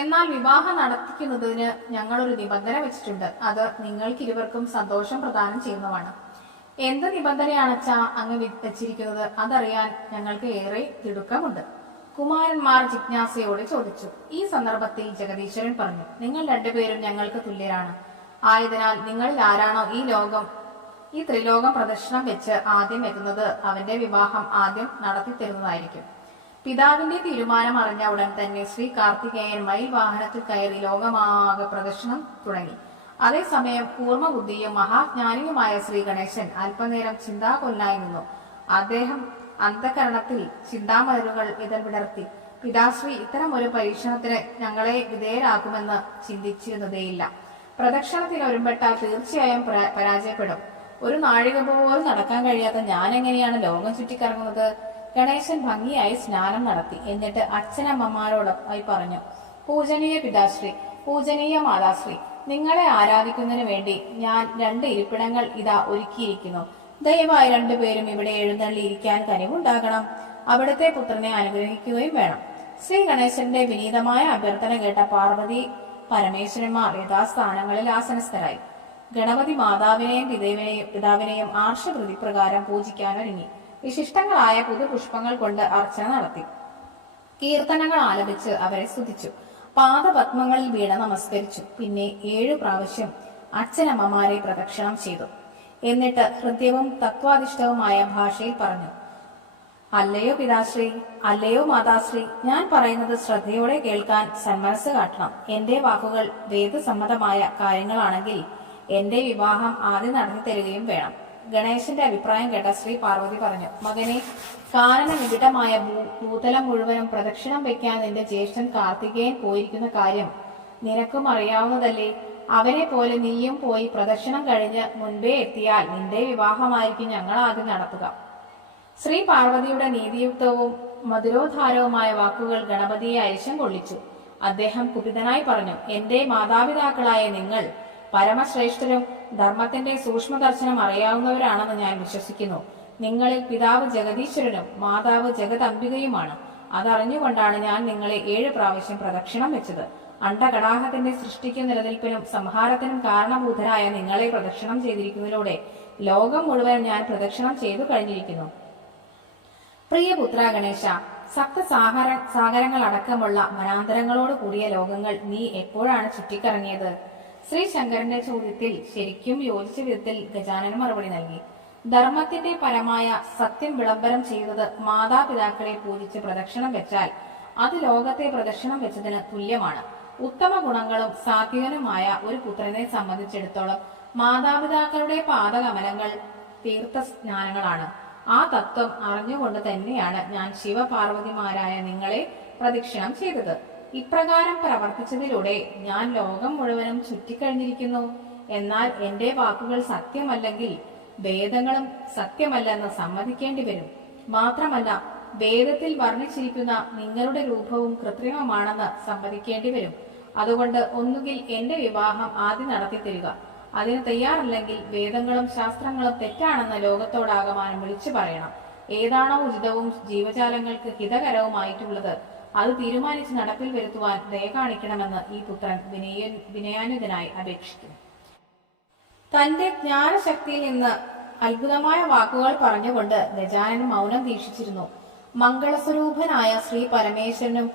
എന്നാൽ വിവാഹം നടത്തിക്കുന്നതിന് ഞങ്ങളൊരു നിബന്ധന വെച്ചിട്ടുണ്ട്. അത് നിങ്ങൾക്കിരുവർക്കും സന്തോഷം പ്രദാനം ചെയ്യുന്നതാണ്. എന്ത് നിബന്ധനയാണച്ചാ അങ്ങ് വെച്ചിരിക്കുന്നത്? അതറിയാൻ ഞങ്ങൾക്ക് ഏറെ തിടുക്കമുണ്ട്. കുമാരന്മാർ ജിജ്ഞാസയോടെ ചോദിച്ചു. ഈ സന്ദർഭത്തിൽ ജഗദീശ്വരൻ പറഞ്ഞു, നിങ്ങൾ രണ്ടുപേരും ഞങ്ങൾക്ക് തുല്യരാണ്. ആയതിനാൽ നിങ്ങളിൽ ആരാണോ ഈ ത്രിലോകം പ്രദക്ഷിണം വെച്ച് ആദ്യം എത്തുന്നത് അവന്റെ വിവാഹം ആദ്യം നടത്തി തരുന്നതായിരിക്കും. പിതാവിന്റെ തീരുമാനം അറിഞ്ഞ ഉടൻ തന്നെ ശ്രീ കാർത്തികേയൻ മയിൽ വാഹനത്തിൽ കയറി ലോകമാകെ പ്രദക്ഷിണം തുടങ്ങി. അതേസമയം കൂർമ്മബുദ്ധിയും മഹാജ്ഞാനിയുമായ ശ്രീ ഗണേശൻ അല്പനേരം ചിന്താകൊല്ലായി നിന്നു. അദ്ദേഹം അന്ധകരണത്തിൽ ചിന്താമലരുകൾ ഇതൾ വിടർത്തി. പിതാശ്രീ ഇത്തരം ഒരു പരീക്ഷണത്തിന് ഞങ്ങളെ വിധേയരാക്കുമെന്ന് ചിന്തിച്ചിരുന്നതേയില്ല. പ്രദക്ഷിണത്തിൽ ഒരുമ്പെട്ടാൽ തീർച്ചയായും പരാജയപ്പെടും. ഒരു നാഴിക പോലും നടക്കാൻ കഴിയാത്ത ഞാൻ എങ്ങനെയാണ് ലോകം ചുറ്റിക്കറങ്ങുന്നത്? ഗണേശൻ ഭംഗിയായി സ്നാനം നടത്തി. എന്നിട്ട് അച്ഛനമ്മമാരോടൊപ്പമായി പറഞ്ഞു, പൂജനീയ പിതാശ്രീ, പൂജനീയ മാതാശ്രീ, നിങ്ങളെ ആരാധിക്കുന്നതിന് വേണ്ടി ഞാൻ 2 ഇരിപ്പിടങ്ങൾ ഇതാ ഒരുക്കിയിരിക്കുന്നു. ദയവായി 2 പേരും ഇവിടെ എഴുന്നള്ളിയിരിക്കാൻ കനിവുണ്ടാകണം. അവിടുത്തെ പുത്രനെ അനുഗ്രഹിക്കുകയും വേണം. ശ്രീ ഗണേശന്റെ വിനീതമായ അഭ്യർത്ഥന കേട്ട പാർവതി പരമേശ്വരന്മാർ യഥാസ്ഥാനങ്ങളിൽ ആസനസ്ഥരായി. ഗണപതി മാതാവിനെയും പിതാവിനെയും ആർഷകൃതി പ്രകാരം പൂജിക്കാനൊരുങ്ങി. വിശിഷ്ടങ്ങളായ പുതുപുഷ്പങ്ങൾ കൊണ്ട് അർച്ചന നടത്തി. കീർത്തനങ്ങൾ ആലപിച്ച് അവരെ സ്തുതിച്ചു. പാദപത്മങ്ങളിൽ വീണ നമസ്കരിച്ചു. പിന്നെ 7 പ്രാവശ്യം അച്ഛനമ്മമാരെ പ്രദക്ഷിണം ചെയ്തു. എന്നിട്ട് ഹൃദ്യവും തത്വാധിഷ്ഠവുമായ ഭാഷയിൽ പറഞ്ഞു, അല്ലയോ പിതാശ്രീ, അല്ലയോ മാതാശ്രീ, ഞാൻ പറയുന്നത് ശ്രദ്ധയോടെ കേൾക്കാൻ സന്മനസ് കാട്ടണം. എന്റെ വാക്കുകൾ വേദസമ്മതമായ കാര്യങ്ങളാണെങ്കിൽ എന്റെ വിവാഹം ആദ്യം നടത്തി തരികയും വേണം. ഗണേശന്റെ അഭിപ്രായം കേട്ട ശ്രീ പാർവതി പറഞ്ഞു, മകനെ, കാനന നിബിഡമായ ഭൂതലം മുഴുവനും പ്രദക്ഷിണം വയ്ക്കാൻ നിന്റെ ജ്യേഷ്ഠൻ കാർത്തികേയൻ പോയിരിക്കുന്ന കാര്യം നിനക്കും അറിയാവുന്നതല്ലേ? അവനെ പോലെ നീയും പോയി പ്രദക്ഷിണം കഴിഞ്ഞ് മുൻപേ എത്തിയാൽ നിന്റെ വിവാഹമായിരിക്കും ഞങ്ങൾ ആദ്യം നടത്തുക. ശ്രീ പാർവതിയുടെ നീതിയുക്തവും മധുരോദ്ധാരവുമായ വാക്കുകൾ ഗണപതിയെ അരിശം കൊള്ളിച്ചു. അദ്ദേഹം കുപിതനായി പറഞ്ഞു, എന്റെ മാതാപിതാക്കളായ നിങ്ങൾ പരമശ്രേഷ്ഠരും ധർമ്മത്തിന്റെ സൂക്ഷ്മദർശനം അറിയാവുന്നവരാണെന്ന് ഞാൻ വിശ്വസിക്കുന്നു. നിങ്ങളിൽ പിതാവ് ജഗദീശ്വരനും മാതാവ് ജഗദംബികയുമാണ്. അതറിഞ്ഞുകൊണ്ടാണ് ഞാൻ നിങ്ങളെ 7 പ്രാവശ്യം പ്രദക്ഷിണം വെച്ചത്. അണ്ടകടാഹത്തിന്റെ സൃഷ്ടിക്കും നിലനിൽപ്പിനും സംഹാരത്തിനും കാരണഭൂതരായ നിങ്ങളെ പ്രദക്ഷിണം ചെയ്തിരിക്കുന്നതിലൂടെ ലോകം മുഴുവൻ ഞാൻ പ്രദക്ഷിണം ചെയ്തു കഴിഞ്ഞിരിക്കുന്നു. പ്രിയപുത്ര ഗണേശ, സാഗരങ്ങൾ അടക്കമുള്ള വനാന്തരങ്ങളോട് കൂടിയ ലോകങ്ങൾ നീ എപ്പോഴാണ് ചുറ്റിക്കറങ്ങിയത്? ശ്രീ ശങ്കരന്റെ ചോദ്യത്തിൽ ശരിക്കും യോജിച്ച വിധത്തിൽ ഗജാനന് മറുപടി നൽകി. ധർമ്മത്തിന്റെ പരമായ സത്യം വിളംബരം ചെയ്തത് മാതാപിതാക്കളെ പൂജിച്ച് പ്രദക്ഷിണം വെച്ചാൽ അത് ലോകത്തെ പ്രദക്ഷിണം വെച്ചതിന് തുല്യമാണ്. ഉത്തമ ഗുണങ്ങളും സാത്വികനുമായ ഒരു പുത്രനെ സംബന്ധിച്ചിടത്തോളം മാതാപിതാക്കളുടെ പാദകമലങ്ങൾ തീർത്ഥസ്നാനങ്ങളാണ്. ആ തത്വം അറിഞ്ഞുകൊണ്ട് തന്നെയാണ് ഞാൻ ശിവപാർവതിമാരായ നിങ്ങളെ പ്രദക്ഷിണം ചെയ്തത്. ഇപ്രകാരം പ്രവർത്തിച്ചതിലൂടെ ഞാൻ ലോകം മുഴുവനും ചുറ്റിക്കഴിഞ്ഞിരിക്കുന്നു. എന്നാൽ എന്റെ വാക്കുകൾ സത്യമല്ലെങ്കിൽ വേദങ്ങളും സത്യമല്ലെന്ന് സമ്മതിക്കേണ്ടി വരും. മാത്രമല്ല, വേദത്തിൽ വർണ്ണിച്ചിരിക്കുന്ന നിങ്ങളുടെ രൂപവും കൃത്രിമമാണെന്ന് സമ്മതിക്കേണ്ടി വരും. അതുകൊണ്ട് ഒന്നുകിൽ എന്റെ വിവാഹം ആദ്യം നടത്തി തരിക. അതിന് തയ്യാറല്ലെങ്കിൽ വേദങ്ങളും ശാസ്ത്രങ്ങളും തെറ്റാണെന്ന് ലോകത്തോടാകമാനം വിളിച്ചു പറയണം. ഏതാണോ ഉചിതവും ജീവജാലങ്ങൾക്ക് ഹിതകരവുമായിട്ടുള്ളത് അത് തീരുമാനിച്ച് നടപ്പിൽ വരുത്തുവാൻ ദയ കാണിക്കണമെന്ന് ഈ പുത്രൻ വിനയാന്വിതനായി അപേക്ഷിക്കുന്നു. തന്റെ ജ്ഞാനശക്തിയിൽ നിന്ന് അത്ഭുതമായ വാക്കുകൾ പറഞ്ഞുകൊണ്ട് ഗജാനൻ മൗനം ദീക്ഷിച്ചിരുന്നു. മംഗളസ്വരൂപനായ ശ്രീ പരമേശ്വരനും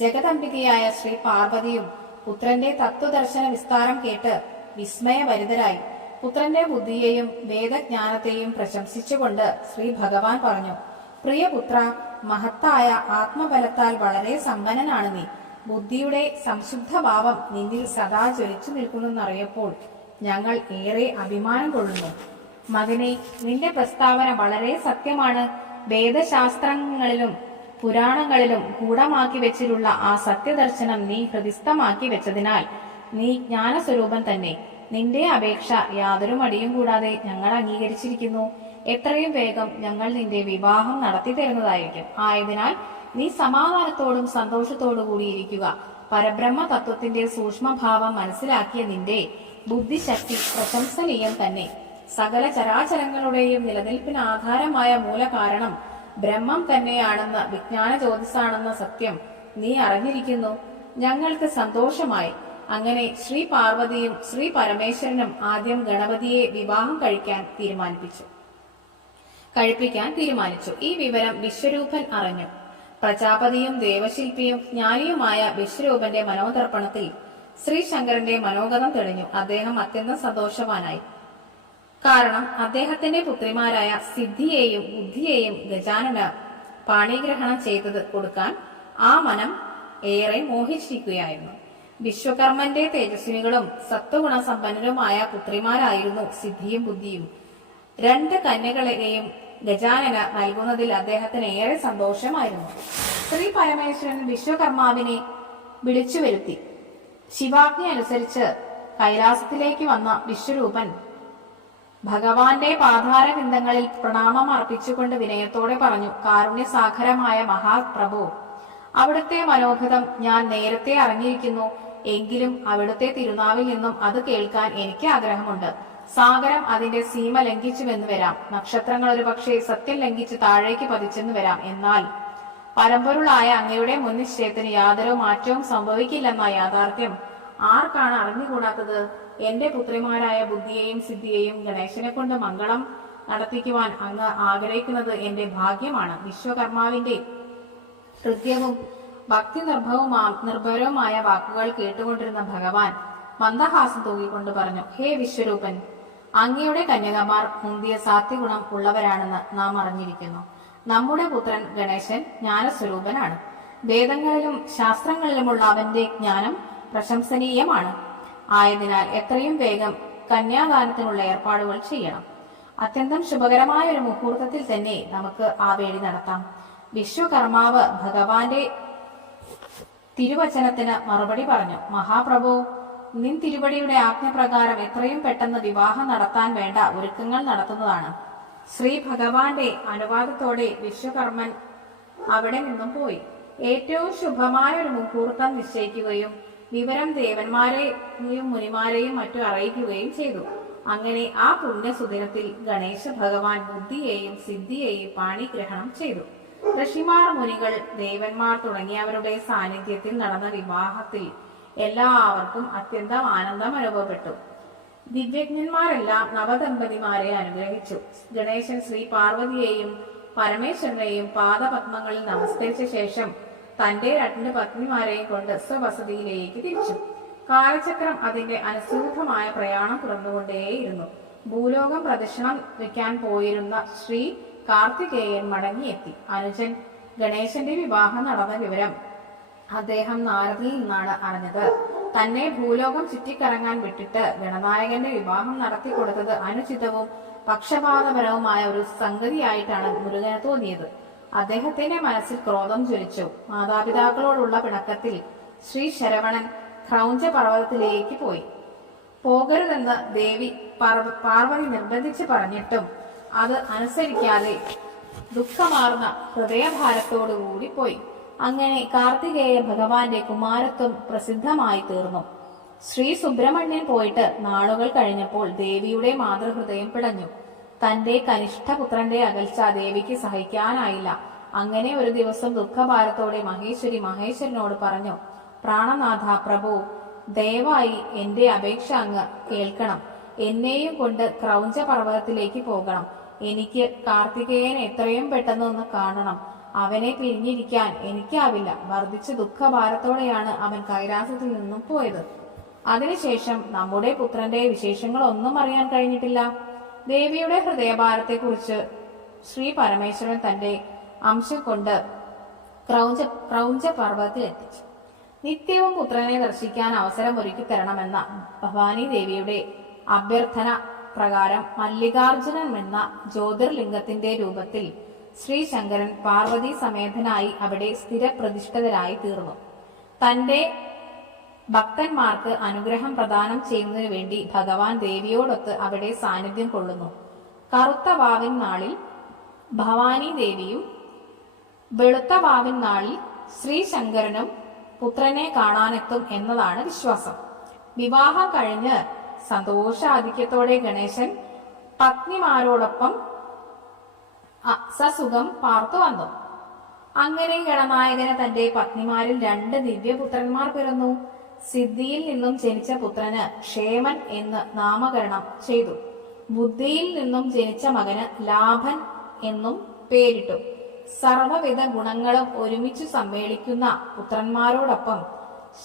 ജഗദംബികയായ ശ്രീ പാർവതിയും പുത്രന്റെ തത്വദർശന വിസ്താരം കേട്ട് വിസ്മയഭരിതരായി. പുത്രന്റെ ബുദ്ധിയെയും വേദജ്ഞാനത്തെയും പ്രശംസിച്ചുകൊണ്ട് ശ്രീ ഭഗവാൻ പറഞ്ഞു, പ്രിയപുത്ര, മഹത്തായ ആത്മബലത്താൽ വളരെ സമ്പന്നനാണ് നീ. ബുദ്ധിയുടെ സംശുദ്ധ ഭാവം നിന്നിൽ സദാ ജ്വലിച്ചു നിൽക്കുന്നെന്നറിയപ്പോൾ ഞങ്ങൾ ഏറെ അഭിമാനം കൊള്ളുന്നു. മകനെ, നിന്റെ പ്രസ്താവന വളരെ സത്യമാണ്. വേദശാസ്ത്രങ്ങളിലും പുരാണങ്ങളിലും ഗൂഢമാക്കി വെച്ചിട്ടുള്ള ആ സത്യദർശനം നീ ഹൃദിസ്ഥമാക്കി വെച്ചതിനാൽ നീ ജ്ഞാനസ്വരൂപൻ തന്നെ. നിന്റെ അപേക്ഷ യാതൊരു മടിയും കൂടാതെ ഞങ്ങൾ അംഗീകരിച്ചിരിക്കുന്നു. എത്രയും വേഗം ഞങ്ങൾ നിന്റെ വിവാഹം നടത്തി തരുന്നതായിരിക്കും. ആയതിനാൽ നീ സമാധാനത്തോടും സന്തോഷത്തോടു കൂടിയിരിക്കുക. പരബ്രഹ്മ തത്വത്തിന്റെ സൂക്ഷ്മഭാവം മനസ്സിലാക്കിയ നിന്റെ ബുദ്ധിശക്തി പ്രശംസനീയം തന്നെ. സകല ചരാചരങ്ങളുടെയും നിലനിൽപ്പിന് ആധാരമായ മൂലകാരണം ബ്രഹ്മം തന്നെയാണെന്ന് വിജ്ഞാന ജ്യോതിസാണെന്ന സത്യം നീ അറിഞ്ഞിരിക്കുന്നു. ഞങ്ങൾക്ക് സന്തോഷമായി. അങ്ങനെ ശ്രീ പാർവതിയും ശ്രീ പരമേശ്വരനും ആദ്യം ഗണപതിയെ വിവാഹം കഴിപ്പിക്കാൻ തീരുമാനിച്ചു. ഈ വിവരം വിശ്വരൂപൻ അറിഞ്ഞു. പ്രജാപതിയും ദേവശില്പിയും ജ്ഞാനിയുമായ വിശ്വരൂപന്റെ മനോദർപ്പണത്തിൽ ശ്രീശങ്കരന്റെ മനോഗതം തെളിഞ്ഞു. അദ്ദേഹം അത്യന്തം സന്തോഷവാനായി. കാരണം അദ്ദേഹത്തിന്റെ പുത്രിമാരായ സിദ്ധിയെയും ബുദ്ധിയെയും ഗജാനന് പാണിഗ്രഹണം ചെയ്തത് കൊടുക്കാൻ ആ മനം ഏറെ മോഹിച്ചിരിക്കുകയായിരുന്നു. വിശ്വകർമ്മന്റെ തേജസ്വിനികളും സത്വഗുണസമ്പന്നരുമായ പുത്രിമാരായിരുന്നു സിദ്ധിയും ബുദ്ധിയും. 2 കന്യകളെയും ഗജാനന നൽകുന്നതിൽ അദ്ദേഹത്തിന് ഏറെ സന്തോഷമായിരുന്നു. ശ്രീ പരമേശ്വരൻ വിശ്വകർമാവിനെ വിളിച്ചു വരുത്തി. ശിവാജ്ഞ അനുസരിച്ച് കൈലാസത്തിലേക്ക് വന്ന വിശ്വരൂപൻ ഭഗവാന്റെ പാതാരവിന്ദങ്ങളിൽ പ്രണാമം അർപ്പിച്ചുകൊണ്ട് വിനയത്തോടെ പറഞ്ഞു, കാരുണ്യസാഗരമായ മഹാപ്രഭു, അവിടുത്തെ മനോഗതം ഞാൻ നേരത്തെ അറിഞ്ഞിരിക്കുന്നു. എങ്കിലും അവിടുത്തെ തിരുനാവിൽ നിന്നും അത് കേൾക്കാൻ എനിക്ക് ആഗ്രഹമുണ്ട്. സാഗരം അതിന്റെ സീമ ലംഘിച്ചുവെന്ന് വരാം, നക്ഷത്രങ്ങൾ ഒരു പക്ഷേ സത്യം ലംഘിച്ച് താഴേക്ക് പതിച്ചെന്ന് വരാം. എന്നാൽ പരമ്പൊരുളായ അങ്ങയുടെ മുൻ നിശ്ചയത്തിന് യാതൊരു മാറ്റവും സംഭവിക്കില്ലെന്ന യാഥാർത്ഥ്യം ആർക്കാണ് അറിഞ്ഞുകൂടാത്തത്? എന്റെ പുത്രിമാരായ ബുദ്ധിയെയും സിദ്ധിയെയും ഗണേശനെ കൊണ്ട് മംഗളം നടത്തിക്കുവാൻ അങ്ങ് ആഗ്രഹിക്കുന്നത് എന്റെ ഭാഗ്യമാണ്. വിശ്വകർമാവിന്റെ ഹൃദ്യവും ഭക്തി നിർഭരവുമായ വാക്കുകൾ കേട്ടുകൊണ്ടിരുന്ന ഭഗവാൻ മന്ദഹാസം തൂങ്ങിക്കൊണ്ട് പറഞ്ഞു, ഹേ വിശ്വരൂപൻ, അങ്ങയുടെ കന്യകമാർ മുന്തിയ സാത്വിഗുണം ഉള്ളവരാണെന്ന് നാം അറിഞ്ഞിരിക്കുന്നു. നമ്മുടെ പുത്രൻ ഗണേശൻ ജ്ഞാനസ്വരൂപനാണ്. വേദങ്ങളിലും ശാസ്ത്രങ്ങളിലുമുള്ള അവന്റെ ജ്ഞാനം പ്രശംസനീയമാണ്. ആയതിനാൽ എത്രയും വേഗം കന്യാദാനത്തിനുള്ള ഏർപ്പാടുകൾ ചെയ്യണം. അത്യന്തം ശുഭകരമായ ഒരു മുഹൂർത്തത്തിൽ തന്നെ നമുക്ക് ആ വേടി നടത്താം. വിശ്വകർമാവ് ഭഗവാന്റെ തിരുവചനത്തിന് മറുപടി പറഞ്ഞു, മഹാപ്രഭു, നിൻ തിരുവടിയുടെ ആജ്ഞപ്രകാരം എത്രയും പെട്ടെന്ന് വിവാഹം നടത്താൻ വേണ്ട ഒരുക്കങ്ങൾ നടത്തുന്നതാണ്. ശ്രീ ഭഗവാന്റെ അനുവാദത്തോടെ വിശ്വകർമ്മൻ അവിടെ നിന്നും പോയി. ഏറ്റവും ശുഭമായ ഒരു മുഹൂർത്തം നിശ്ചയിക്കുകയും വിവരം ദേവന്മാരെയും മുനിമാരെയും മറ്റും അറിയിക്കുകയും ചെയ്തു. അങ്ങനെ ആ പുണ്യസുദിനത്തിൽ ഗണേശ ഭഗവാൻ ബുദ്ധിയെയും സിദ്ധിയെയും പാണിഗ്രഹണം ചെയ്തു. ഋഷിമാർ, മുനികൾ, ദേവന്മാർ തുടങ്ങിയവരുടെ സാന്നിധ്യത്തിൽ നടന്ന വിവാഹത്തിൽ എല്ലാവർക്കും അത്യന്തം ആനന്ദം അനുഭവപ്പെട്ടു. ദിവ്യജ്ഞന്മാരെല്ലാം നവദമ്പതിമാരെ അനുഗ്രഹിച്ചു. ഗണേശൻ ശ്രീ പാർവതിയെയും പരമേശ്വരനെയും പാദപത്മങ്ങളിൽ നമസ്കരിച്ച ശേഷം തന്റെ 2 പത്നിമാരെയും കൊണ്ട് സ്വവസതിയിലേക്ക് തിരിച്ചു. കാലചക്രം അതിന്റെ അനുസൃതമായ പ്രയാണം തുറന്നുകൊണ്ടേയിരുന്നു. ഭൂലോകം പ്രദക്ഷിണം വയ്ക്കാൻ പോയിരുന്ന ശ്രീ കാർത്തികേയൻ മടങ്ങിയെത്തി. അനുജൻ ഗണേശന്റെ വിവാഹം നടന്ന വിവരം അദ്ദേഹം നാരദിൽ നിന്നാണ് അറിഞ്ഞത്. തന്നെ ഭൂലോകം ചുറ്റിക്കറങ്ങാൻ വിട്ടിട്ട് ഗണനായകന്റെ വിവാഹം നടത്തി കൊടുത്തത് അനുചിതവും പക്ഷപാതപരവുമായ ഒരു സംഗതിയായിട്ടാണ് മുരുകന് തോന്നിയത്. അദ്ദേഹത്തിന്റെ മനസ്സിൽ ക്രോധം ജ്വലിച്ചു. മാതാപിതാക്കളോടുള്ള പിണക്കത്തിൽ ശ്രീ ശരവണൻ ക്രൗഞ്ച പർവ്വതത്തിലേക്ക് പോയി. പോകരുതെന്ന് ദേവി പാർവതി നിർബന്ധിച്ച് പറഞ്ഞിട്ടും അത് അനുസരിക്കാതെ ദുഃഖമാർന്ന ഹൃദയഭാരത്തോടുകൂടി പോയി. അങ്ങനെ കാർത്തികേയ ഭഗവാന്റെ കുമാരത്വം പ്രസിദ്ധമായി തീർന്നു. ശ്രീ സുബ്രഹ്മണ്യൻ പോയിട്ട് നാളുകൾ കഴിഞ്ഞപ്പോൾ ദേവിയുടെ മാതൃഹൃദയം പിടഞ്ഞു. തന്റെ കനിഷ്ഠപുത്രന്റെ അകൽച്ച ദേവിക്ക് സഹിക്കാനായില്ല. അങ്ങനെ ഒരു ദിവസം ദുഃഖഭാരത്തോടെ മഹേശ്വരനോട് പറഞ്ഞു, പ്രാണനാഥ പ്രഭു, ദയവായി എന്റെ അപേക്ഷ അങ്ങ് കേൾക്കണം. എന്നെയും കൊണ്ട് ക്രൗഞ്ച പർവ്വതത്തിലേക്ക് പോകണം. എനിക്ക് കാർത്തികേയൻ എത്രയും പെട്ടെന്ന് ഒന്ന് കാണണം. അവനെ പിരിഞ്ഞിരിക്കാൻ എനിക്കാവില്ല. വർദ്ധിച്ച ദുഃഖഭാരത്തോടെയാണ് അവൻ കൈലാസത്തിൽ നിന്നും പോയത്. അതിനുശേഷം നമ്മുടെ പുത്രന്റെ വിശേഷങ്ങളൊന്നും അറിയാൻ കഴിഞ്ഞിട്ടില്ല. ദേവിയുടെ ഹൃദയഭാരത്തെക്കുറിച്ച് ശ്രീ പരമേശ്വരൻ തന്റെ അംശം കൊണ്ട് ക്രൗഞ്ച പർവ്വതത്തിൽ എത്തിച്ചു. നിത്യവും പുത്രനെ ദർശിക്കാൻ അവസരം ഒരുക്കി തരണമെന്ന ഭവാനി ദേവിയുടെ അഭ്യർത്ഥന പ്രകാരം മല്ലികാർജുനൻ എന്ന ജ്യോതിർലിംഗത്തിന്റെ രൂപത്തിൽ ശ്രീ ശങ്കരൻ പാർവതി സമേതനായി അവിടെ സ്ഥിരപ്രതിഷ്ഠിതരായി തീർന്നു. തന്റെ ഭക്തന്മാർക്ക് അനുഗ്രഹം പ്രദാനം ചെയ്യുന്നതിനു വേണ്ടി ഭഗവാൻ ദേവിയോടൊത്ത് അവിടെ സാന്നിധ്യം കൊള്ളുന്നു. കറുത്ത വാവിൻ നാളിൽ ഭവാനി ദേവിയും വെളുത്ത വാവിൻ നാളിൽ ശ്രീ ശങ്കരനും പുത്രനെ കാണാനെത്തും എന്നതാണ് വിശ്വാസം. വിവാഹം കഴിഞ്ഞ് സന്തോഷാധിക്യത്തോടെ ഗണേശൻ പത്നിമാരോടൊപ്പം സസുഖം പാർത്തു വന്നു. അങ്ങനെ ഗണനായകന് തന്റെ പത്നിമാരിൽ 2 ദിവ്യപുത്രന്മാർ പിറന്നു. സിദ്ധിയിൽ നിന്നും ജനിച്ച പുത്രന് ക്ഷേമൻ എന്ന് നാമകരണം ചെയ്തു. ബുദ്ധിയിൽ നിന്നും ജനിച്ച മകന് ലാഭൻ എന്നും പേരിട്ടു. സർവവിധ ഗുണങ്ങളും ഒരുമിച്ചു സമ്മേളിക്കുന്ന പുത്രന്മാരോടൊപ്പം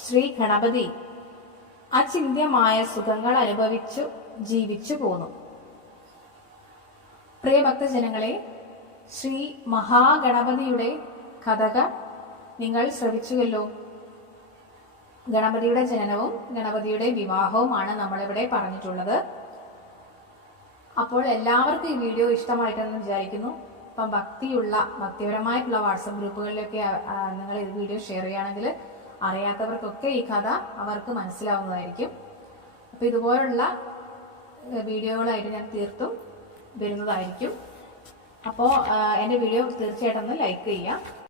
ശ്രീ ഗണപതി അചിന്ത്യമായ സുഖങ്ങൾ അനുഭവിച്ചു ജീവിച്ചു പോന്നു. പ്രിയ ഭക്തജനങ്ങളെ, ശ്രീ മഹാഗണപതിയുടെ കഥക നിങ്ങൾ ശ്രവിച്ചുവല്ലോ. ഗണപതിയുടെ ജനനവും ഗണപതിയുടെ വിവാഹവുമാണ് നമ്മളിവിടെ പറഞ്ഞിട്ടുള്ളത്. അപ്പോൾ എല്ലാവർക്കും ഈ വീഡിയോ ഇഷ്ടമായിട്ടെന്ന് വിചാരിക്കുന്നു. അപ്പം ഭക്തിപരമായിട്ടുള്ള വാട്സപ്പ് ഗ്രൂപ്പുകളിലൊക്കെ നിങ്ങൾ ഈ വീഡിയോ ഷെയർ ചെയ്യുകയാണെങ്കിൽ അറിയാത്തവർക്കൊക്കെ ഈ കഥ അവർക്ക് മനസ്സിലാവുന്നതായിരിക്കും. അപ്പോൾ ഇതുപോലുള്ള വീഡിയോകളായിട്ട് ഞാൻ തീർത്തും വരുന്നതായിരിക്കും. അപ്പോൾ എൻ്റെ വീഡിയോ തീർച്ചയായിട്ടും ഒന്ന് ലൈക്ക് ചെയ്യുക.